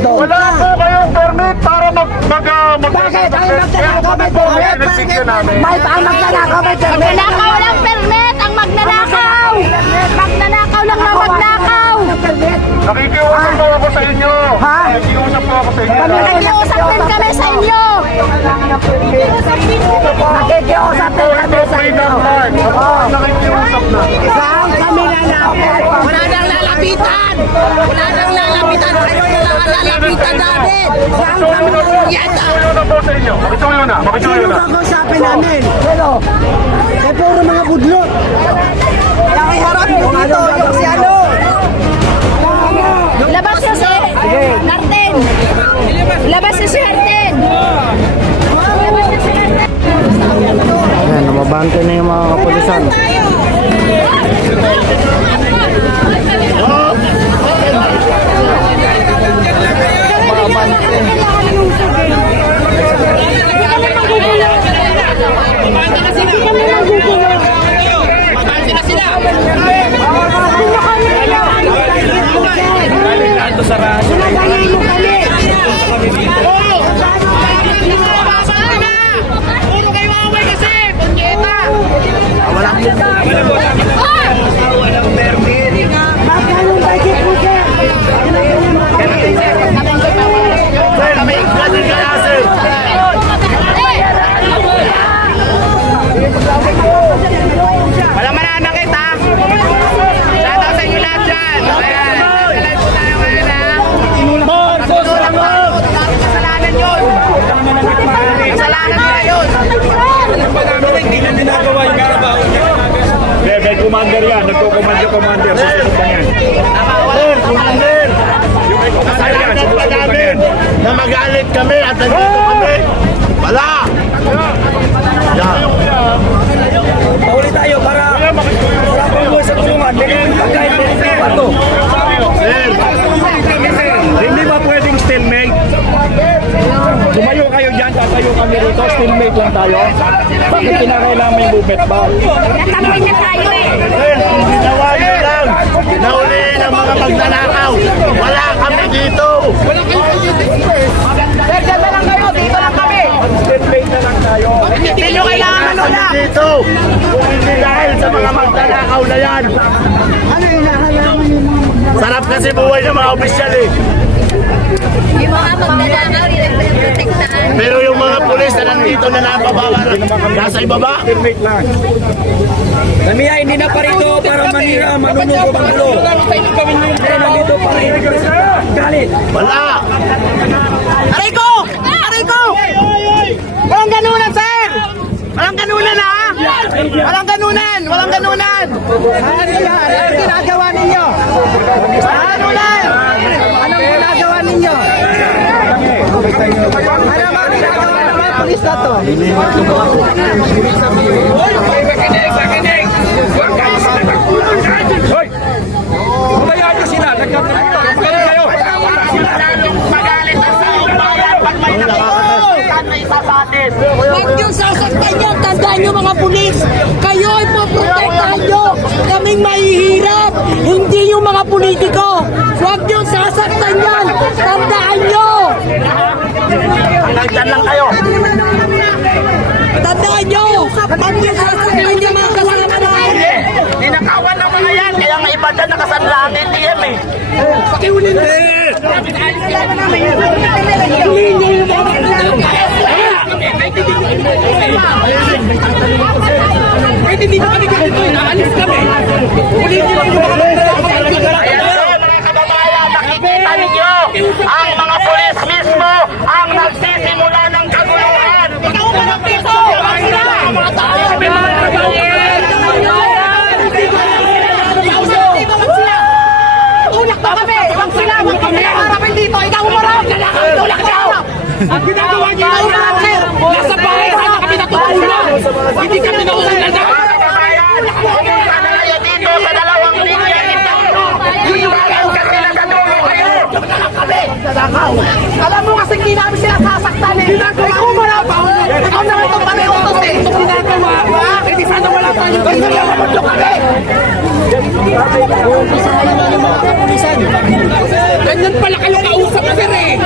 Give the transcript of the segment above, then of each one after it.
Wala po kayong permit para Bakit? Ang magnanakaw may permit. May magnanakaw may permit. Magnanakaw walang permit. Ang magnanakaw. Magnanakaw lang na magnakaw. Nakikiusap po ako sa inyo. Ha? Nakikiusap po ako sa inyo. Nakikiusap din kami sa inyo. Nakikiusap din kami sa inyo. Nakikiusap na. Saan kami lalapit? Wala nang lalapitan. Wala nang lalapitan. Kayo na lang ang lalapitan namin. Saan kami lalapit? Makituyo na po sa inyo. Makituyo na. Makituyo Sino na. kakausapin namin? Pero, eh puro mga budlot. Nakiharap nyo dito yung si ano. Labas siya si Narten. Labas siya si Narten. Labas siya si Narten. Ayan, namabante na yung mga kapulisan. Magkano budget mo, sir? Walang mananakit ha. Shoutout sa inyo lahat dyan. Ayan. Nagsasalay po tayo ngayon ha. Kasalanan yun. Kasalanan nila yun. May commander yan. Nagko-commander. Susunod na yan. Commander. Yung may commander yan. Susunod na yan. Na magalit kami at nandito kami. Wala! Pahuli tayo para wala pang buhay sa tulungan. May pagkain mo sa kwarto. Hindi ba pwedeng stalemate? Tumayo kayo dyan, tatayo kami rito, stalemate lang tayo. Bakit kinakailangan may movement ba? Natamoy na tayo eh. Ginawa nyo lang. Nahulihin ang mga magnanakaw. Wala kami dito. Dito lang kayo. Dito lang kami. Stalemate na lang tayo. Hindi nyo kailangan Wala kami dito. Kung hindi dahil sa mga magnanakaw na yan. Ano yung nahalaman yung mga Sarap kasi buhay ng mga opisyal eh. Yung mga magnanakaw, nilagprotektahan. Pero yung mga pulis na nandito na napababa, nasa ibaba. Stalemate lang. Kamiya, hindi na pa rito para manira, manunugo ang gulo. Pero nandito pa rin. Galit. Wala. Aray ko! Aray ko! Walang ganunan, sir! Walang ganunan, ha? Walang ganunan! Walang ganunan! Anong ginagawa ninyo? Ganunan! Anong ginagawa ninyo? Ano ba ginagawa ng mga pulis na to? Hoy! Humayaan nyo sila! Nagkakaroon kayo! Magalit ang taong bayan pag may nakikita na isa sa atin. Huwag niyong sasaktan niyo. Tandaan niyo mga pulis. Kayo ay poprotektahan niyo. Kaming mahihirap. Hindi yung mga politiko. Huwag niyong sasaktan yan. Tandaan niyo. Nandyan lang kayo. Tandaan niyo. Huwag niyong sasaktan yung mga kasama namin. Ninakawan ng mga yan, kaya nga iba dyan nakasanla ang ATM eh. Pwede dito kami ganito, naalis kami. Ayan po mga kababayan, nakikita ninyo ang mga pulis mismo ang nagsisimula ng kaguluhan. Ikaw ba ng piso? Mga tayo, mga kababayan. Tulak na kami! Huwag sila! Huwag kami harapin dito! Ikaw umarap! Tulak niyo! Ang ginagawa niyo! Nasa bahay! Sana kami natutulog! Hindi kami nauulan na! Pumunta na kayo dito sa dalawang linya ito! Iwanan kasi na sa dulo kayo! Alam mo kasi hindi namin sila sasaktan eh! Ikaw umarap! Ikaw naman itong paniutos eh! Itong ginagawa! Hindi sana wala tayo! Gusto niyo mamundo kami! Ganyan pala kayo kausap, sir eh!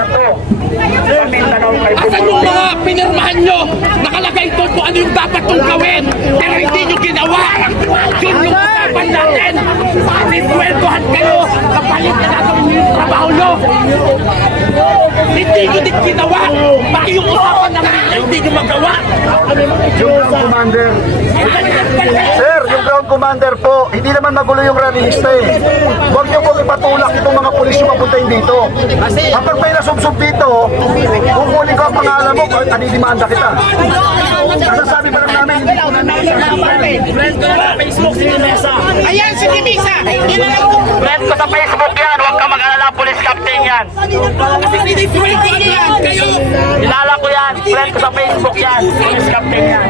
na to. Sa Mindanao kayo Asan yung mga pinirmahan nyo? Nakalagay doon kung ano yung dapat kong gawin. Pero hindi nyo ginawa. Yun yung usapan natin. Sinisweldohan kayo. Kapalit na gagawin nyo yung trabaho nyo. Hindi nyo din ginawa. Bakit yung usapan namin hindi nyo magawa? Yung ground commander. Sir, yung ground commander po, hindi naman magulo yung rallyista eh. Huwag niyo pong ipatulak itong mga pulis yung mapuntahin dito. Kapag may nasubsob dito, kukunin ko ang pangalan mo, anidimanda kita. Nasasabi pa lang namin, hindi ko na Friend ko sa Facebook, si Mesa. Ayan, si Timisa. Friend ko sa Facebook yan, huwag ka mag-alala, police captain yan. Kasi sinisweldohan yan kayo. Kilala ko yan, friend ko sa Facebook yan, police captain yan.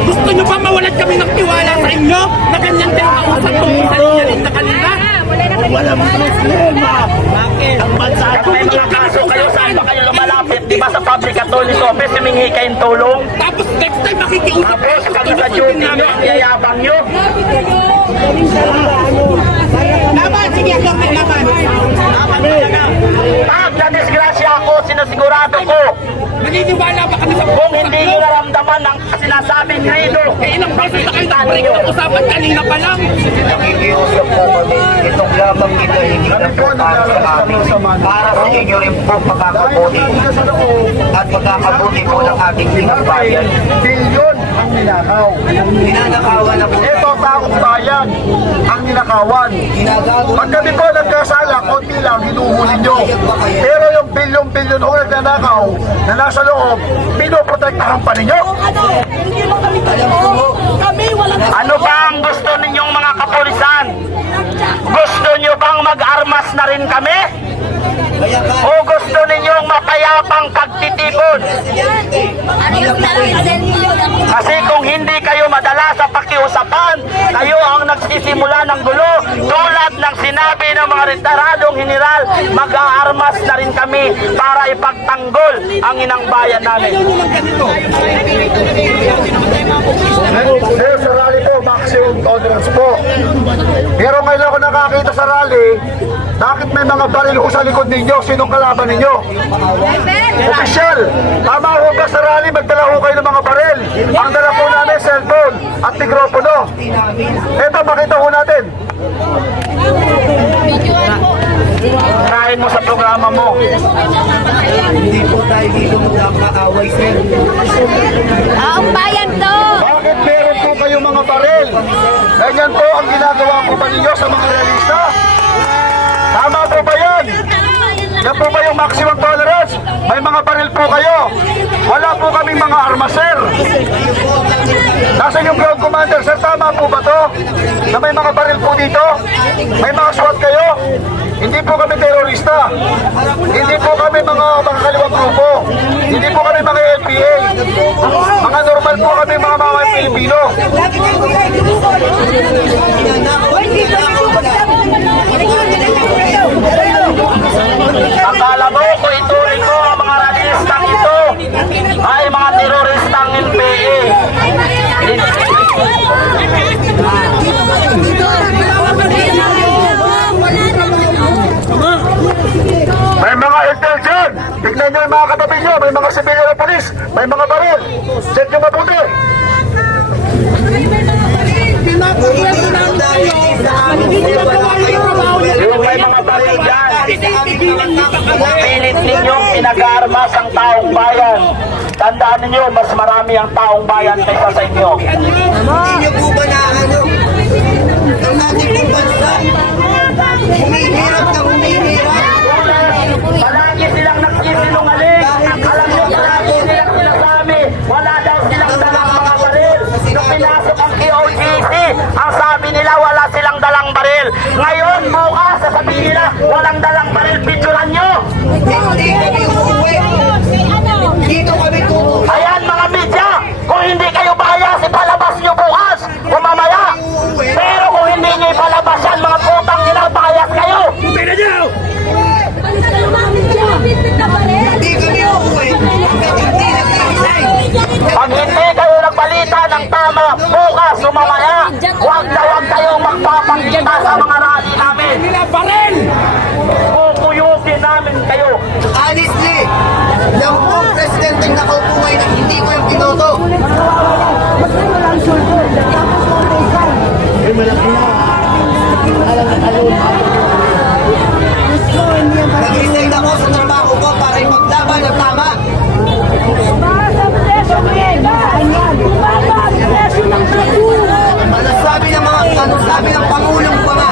Gusto nyo ba mawalan kami ng tiwala sa inyo? Na ganyan kayo kausap kong isa-isa na kanina? Walang problema. Ang bansa At may mga kaso kayo, saan ba kayo lumalapit? Di ba sa public attorney's office, humingi kayong tulong? Tapos next time makikiusap Tapos, kami sa duty nyo, ang yayabang nyo. Laban, sige, Atty. Laban. Pag na-disgrasya ako, sinasigurado ko, Naniniwala ba kami sa kung hindi nyo naramdaman ang sinasabing grido, Eh, ilang beses na kayo nag-break ng usapan kanina pa lang. Nakikiusap po kami, itong lamang ito hindi na po para sa amin. Para sa inyo rin po pagkakabuti at pagkakabuti po ng ating pinagbayan. bilyon ang ninakaw. Ninanakawan na po Ito taong bayan ang ninakawan. ginagago. Pag kami po nagkasala, konti lang, hinuhuli nyo. Pero yung bilyon-bilyon ho nagnanakaw na nasa loob, pinoprotektahan pa ninyo. Hindi mo kami totoo. Kami walang ano ba ang gusto ninyong mga kapulisan? Gusto nyo bang mag-armas na rin kami? Kaya ka, O gusto ninyong mapayapang pagtitipon? Kasi kung hindi kayo madala sa pakiusapan, kayo ang nagsisimula ng gulo. Tulad ng sinabi ng mga retiradong general, mag-aarmas na rin kami para ipagtanggol ang inang bayan namin. Sir, sa rally po, maximum tolerance po. Pero ngayon ako nakakita sa rally, bakit may mga baril ho sa likod ninyo? Sinong kalaban ninyo? Opisyal, tama ho ba sa rally, magdala ho kayo ng mga baril? Ang dala po namin, cellphone at mikropono. Ito, makita ho natin. Kain mo sa programa mo. hindi po tayo dito magkakaaway, sir. Ang bayan to! Bakit meron po kayo mga baril? Ganyan po ang ginagawa po ba ninyo sa mga realista? Tama po ba yan? Yan po ba yung maximum tolerance? May mga baril po kayo. Wala po kaming mga armas, sir. Nasaan yung ground commander, sir? Tama po ba to? Na may mga baril po dito? May mga SWAT kayo? Hindi po kami terorista. Hindi po kami mga kaliwang grupo. Hindi po kami mga LPA. Mga normal po kami mga Pilipino. Akala mo kung ituring mo ang mga radistang ito ay mga teroristang NPA. May mga intel dyan. Tignan nyo yung mga katabi nyo. May mga civilian na polis. May mga baril. Check nyo mabuti. Yung may mga baril dyan, pilit ninyong pinag-aarmas ang taong bayan. Tandaan ninyo, mas marami ang taong bayan kaysa sa inyo. Hindi niyo po ba na ang ating pong bansa? Humihirap na humihirap. Palagi silang nagsisinungaling. Alam nyo, palagi silang sinasabi, wala daw silang dalang mga baril. Nung pinasok ang QOGC, ang sabi nila wala silang dalang baril. Ngayon, bukas, sasabihin nila, walang dalang baril. Picturean nyo. Hindi kami uuwi. Dito kami uuwi. Ayan mga media, kung hindi kayo bias, ipalabas nyo bukas o mamaya. Pero kung hindi nyo ipalabas yan, mga putang ina, bias kayo. Hindi kami uuwi. Hindi nag-resign. Pag hindi kayo nagbalik magpakita ng tama bukas o mamaya. Huwag na huwag kayong magpapakita sa mga rally namin. Pupuyukin namin kayo. Honestly, yung pong presidenteng nakaupo ngayon na hindi ko yung pinoto. Nag-resign ako sa trabaho ko para ipaglaban ng tama. Ano sabi ng Pangulong ko nga?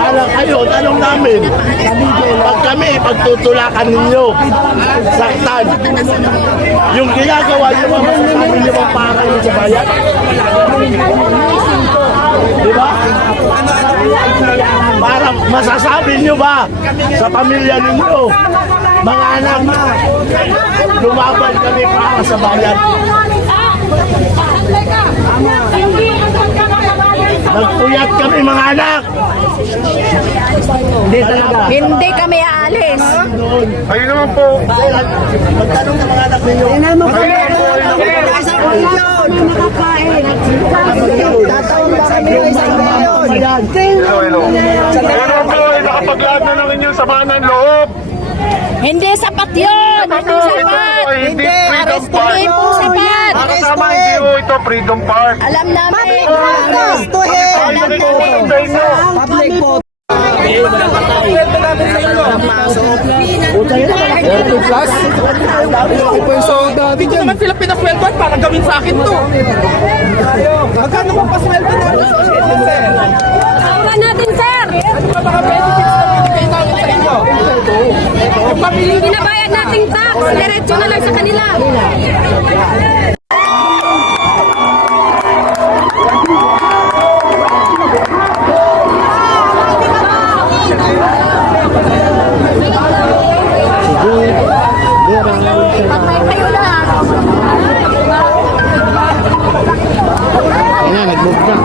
Para kayo, tanong namin, pag kami, pagtutulakan ninyo, saktan, yung ginagawa nyo mga sasabi nyo mga para nyo sa bayan? Di ba? Para masasabi nyo ba sa pamilya ninyo, mga anak, lumaban kami para sa bayan? Nagpuyat kami mga anak. Hindi talaga. Hindi kami aalis. Ayun naman po. Magtanong sa mga anak ninyo. Hello. Ayun po, nakapaglaad na ng inyong samahan ng loob. Hindi sapat yun! Hindi sapat! Hindi Freedom Park. Hindi po sapat! Kasama hindi po ito Freedom Park. Alam namin! Alam namin. Hindi naman sila pinasweldoan para gawin sa akin to. Magkano mo pasweldo namin sa sir? Aura natin, sir! Ano ba mga benefits na binigay namin sa inyo? Yung binabayad nating tax, diretso na lang sa kanila. Patay kayo lahat. Ayan, nag-move na.